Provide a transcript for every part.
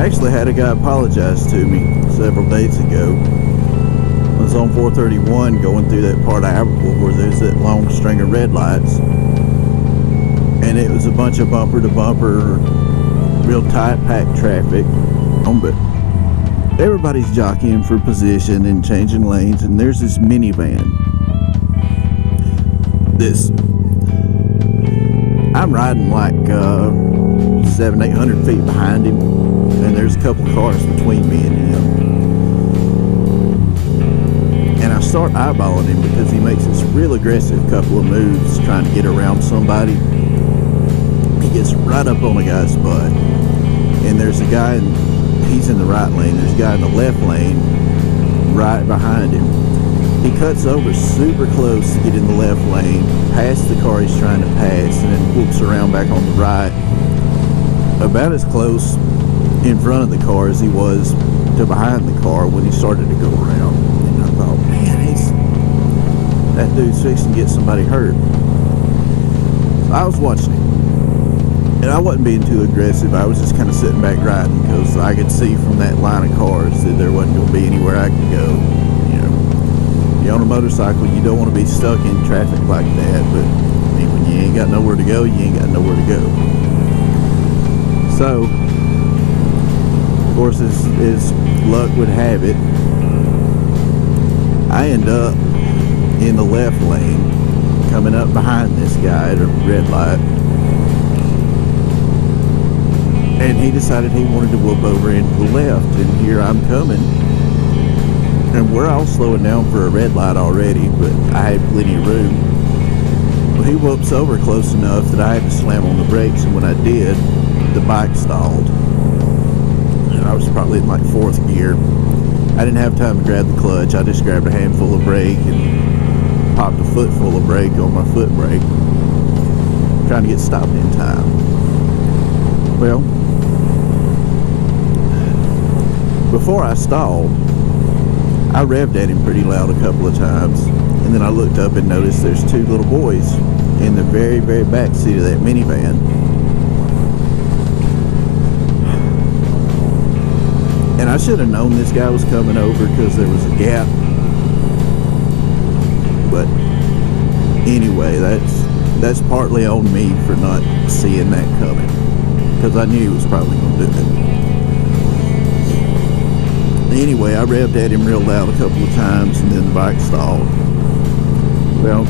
Actually had a guy apologize to me several days ago. I was on 431 going through that part of Aberville where there's that long string of red lights, and it was a bunch of bumper to bumper, real tight packed traffic. But everybody's jockeying for position and changing lanes, and there's this minivan. I'm riding like 700-800 feet behind him, and there's a couple cars between me and him. And I start eyeballing him because he makes this real aggressive couple of moves trying to get around somebody. He gets right up on a guy's butt, and there's a guy, he's in the right lane, there's a guy in the left lane right behind him. He cuts over super close to get in the left lane, past the car he's trying to pass, and then whoops around back on the right. About as close in front of the car as he was to behind the car when he started to go around. And I thought, man, that dude's fixing to get somebody hurt. So I was watching him, and I wasn't being too aggressive. I was just kind of sitting back riding because I could see from that line of cars that there wasn't going to be anywhere I could go. You're on a motorcycle, you don't want to be stuck in traffic like that, but I mean, when you ain't got nowhere to go, you ain't got nowhere to go. So, of course, as luck would have it, I end up in the left lane, coming up behind this guy at a red light, and he decided he wanted to whoop over into the left, and here I'm coming. And we're all slowing down for a red light already, but I had plenty of room. Well, he whoops over close enough that I had to slam on the brakes, and when I did, the bike stalled. And I was probably in like fourth gear. I didn't have time to grab the clutch. I just grabbed a handful of brake and popped a foot full of brake on my foot brake, trying to get stopped in time. Well, before I stalled, I revved at him pretty loud a couple of times, and then I looked up and noticed there's two little boys in the very, very back seat of that minivan. And I should have known this guy was coming over because there was a gap. But anyway, that's partly on me for not seeing that coming, because I knew he was probably going to do it. Anyway, I revved at him real loud a couple of times, and then the bike stalled. Well,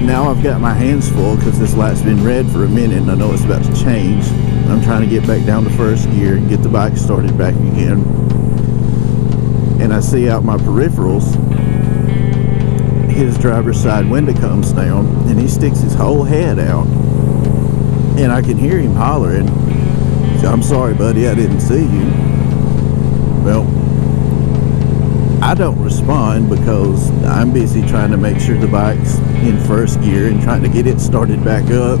now I've got my hands full because this light's been red for a minute, and I know it's about to change. I'm trying to get back down to first gear and get the bike started back again. And I see out my peripherals, his driver's side window comes down, and he sticks his whole head out. And I can hear him hollering, "I'm sorry, buddy, I didn't see you." Well, I don't respond because I'm busy trying to make sure the bike's in first gear and trying to get it started back up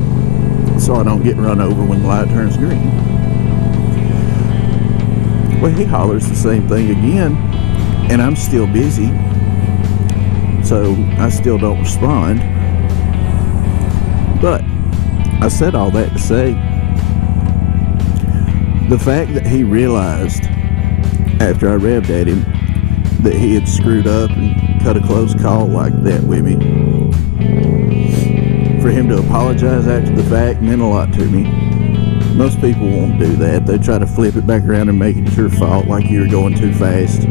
so I don't get run over when the light turns green. Well, he hollers the same thing again, and I'm still busy, so I still don't respond. But I said all that to say, the fact that he realized after I revved at him that he had screwed up and cut a close call like that with me, for him to apologize after the fact meant a lot to me. Most people won't do that. They try to flip it back around and make it your fault, like you were going too fast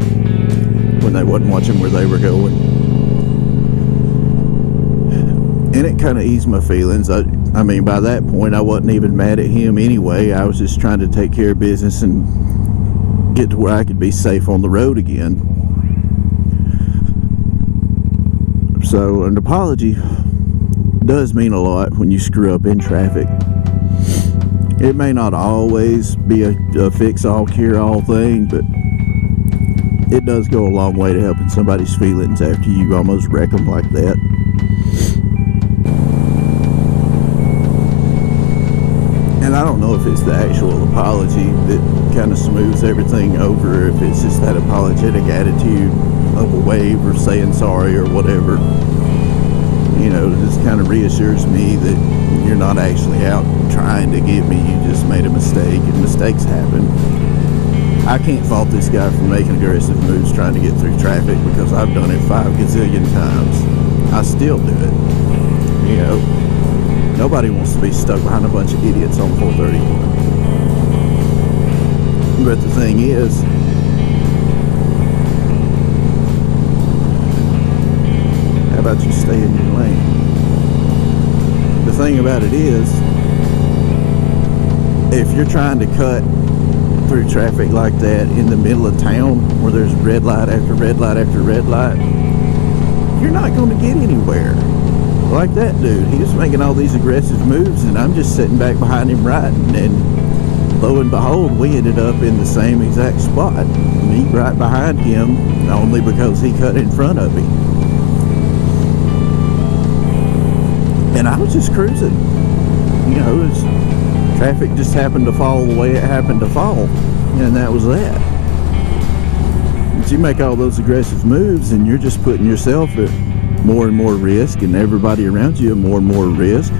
when they wasn't watching where they were going. And it kind of eased my feelings. I mean, by that point, I wasn't even mad at him anyway. I was just trying to take care of business and get to where I could be safe on the road again. So an apology does mean a lot when you screw up in traffic. It may not always be a fix-all, cure-all thing, but it does go a long way to helping somebody's feelings after you almost wreck them like that. And I don't know if it's the actual apology that kind of smooths everything over, or if it's just that apologetic attitude of a wave or saying sorry or whatever. You know, it just kind of reassures me that you're not actually out trying to get me. You just made a mistake, and mistakes happen. I can't fault this guy for making aggressive moves trying to get through traffic, because I've done it 5 gazillion times. I still do it. You know, nobody wants to be stuck behind a bunch of idiots on 431. But the thing is, how about you stay in your lane? The thing about it is, if you're trying to cut through traffic like that in the middle of town where there's red light after red light after red light, you're not going to get anywhere. Like that dude, he was making all these aggressive moves and I'm just sitting back behind him riding, and lo and behold, we ended up in the same exact spot, me right behind him, only because he cut in front of me. And I was just cruising. You know, traffic just happened to fall the way it happened to fall, and that was that. But you make all those aggressive moves and you're just putting yourself at more and more risk, and everybody around you at more and more risk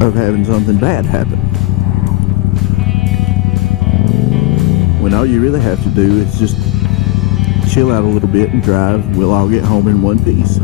of having something bad happen. When all you really have to do is just chill out a little bit and drive. We'll all get home in one piece.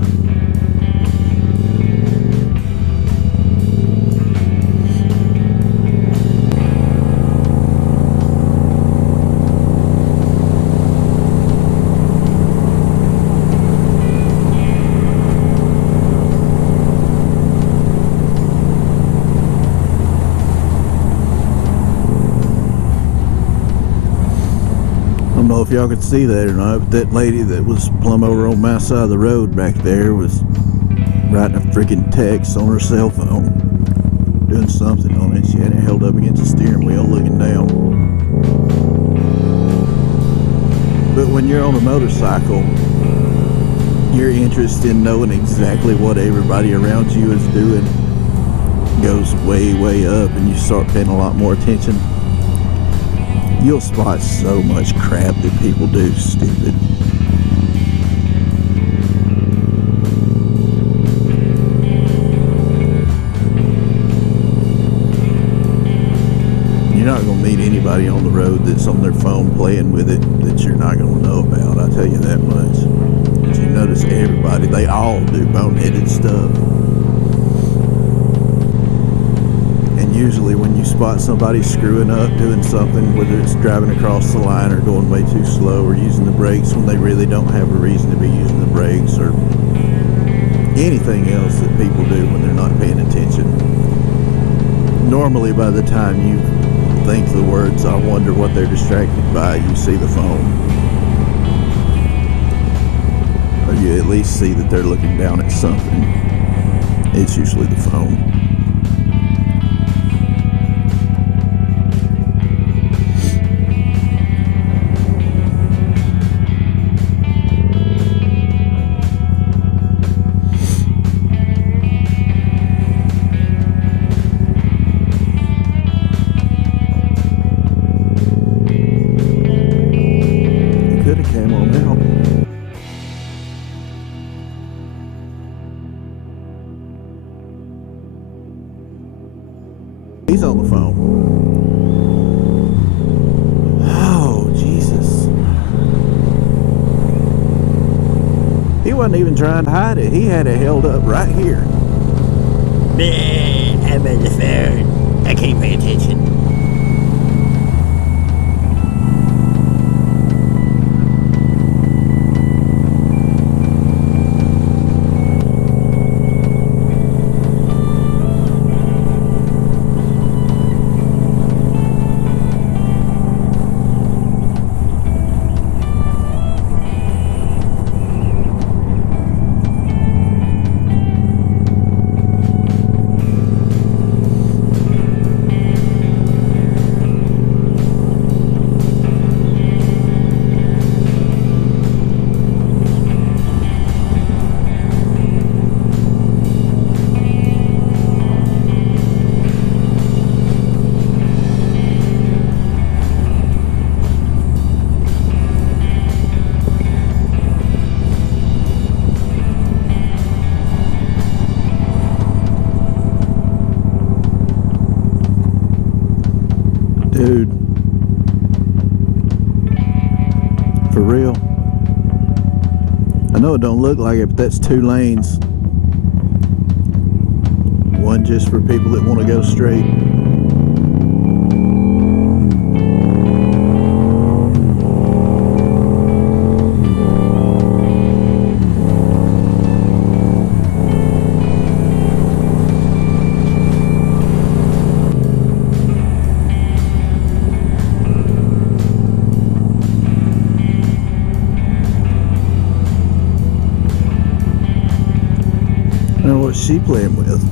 I don't know if y'all could see that or not, but that lady that was plumb over on my side of the road back there was writing a freaking text on her cell phone, doing something on it. She had it held up against the steering wheel looking down. But when you're on a motorcycle, your interest in knowing exactly what everybody around you is doing goes way, way up, and you start paying a lot more attention. You'll spot so much crap that people do stupid. You're not going to meet anybody on the road that's on their phone playing with it that you're not going to know about, I tell you that much. But you notice everybody, they all do boneheaded stuff. Usually when you spot somebody screwing up, doing something, whether it's driving across the line or going way too slow or using the brakes when they really don't have a reason to be using the brakes, or anything else that people do when they're not paying attention, normally by the time you think the words, I wonder what they're distracted by, you see the phone. Or you at least see that they're looking down at something. It's usually the phone. Came on out. He's on the phone. Oh, Jesus. He wasn't even trying to hide it. He had it held up right here. Man, I'm on the phone. I can't pay attention. Dude, real. I know it don't look like it, but that's 2 lanes. One just for people that want to go straight. Now what's she playing with?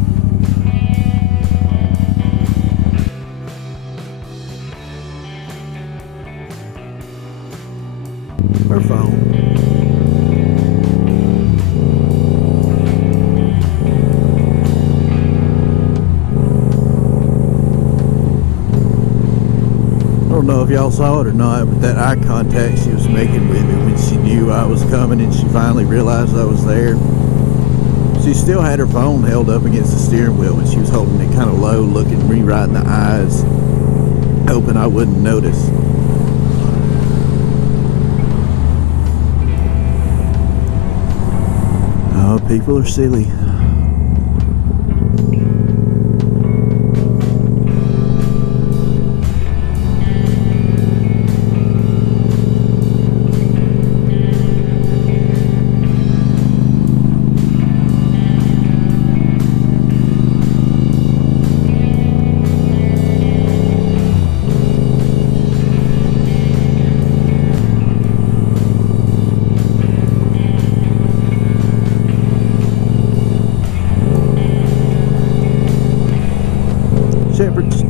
Her phone. I don't know if y'all saw it or not, but that eye contact she was making with me when she knew I was coming and she finally realized I was there. She still had her phone held up against the steering wheel, but she was holding it kind of low, looking me right in the eyes, hoping I wouldn't notice. Oh, people are silly. Shepherds.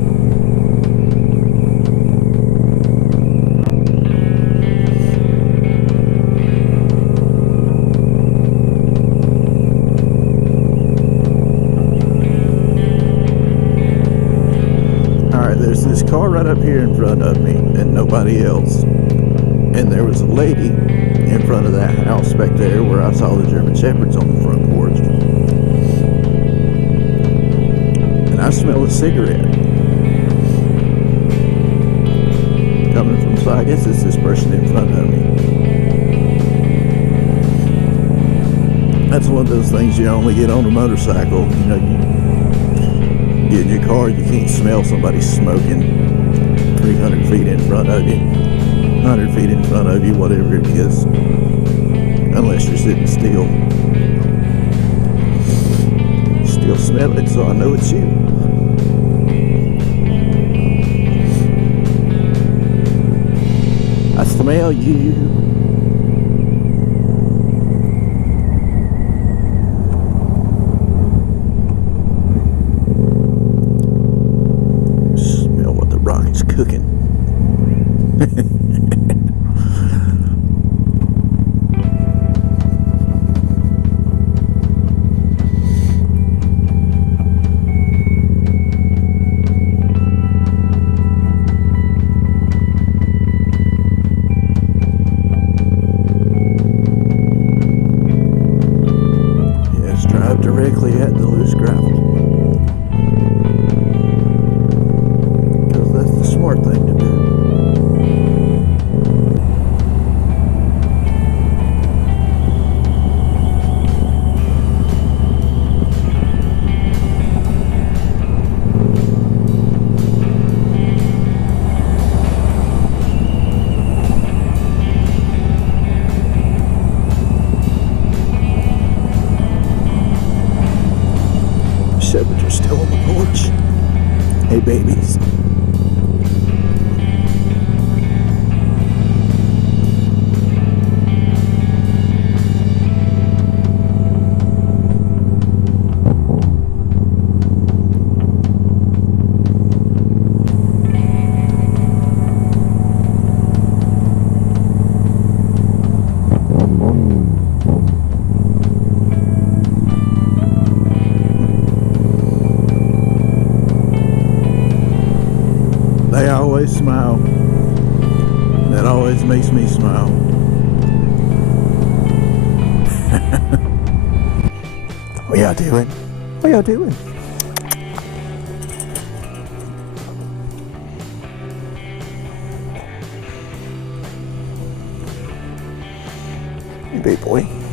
Alright, there's this car right up here in front of me and nobody else. And there was a lady in front of that house back there where I saw the German Shepherds on the front porch. I smell a cigarette coming from, so I guess it's this person in front of me. That's one of those things you only get on a motorcycle. You know, you get in your car, you can't smell somebody smoking 300 feet in front of you, 100 feet in front of you, whatever it is, unless you're sitting still. Still smell it, so I know it's you. I smell you. Smell what the rocket's cooking. Drive directly at the loose gravel, because that's the smart thing to do. Shepherds are still on the porch. Hey, babies. They always smile. That always makes me smile. What y'all doing? What y'all doing? You big boy.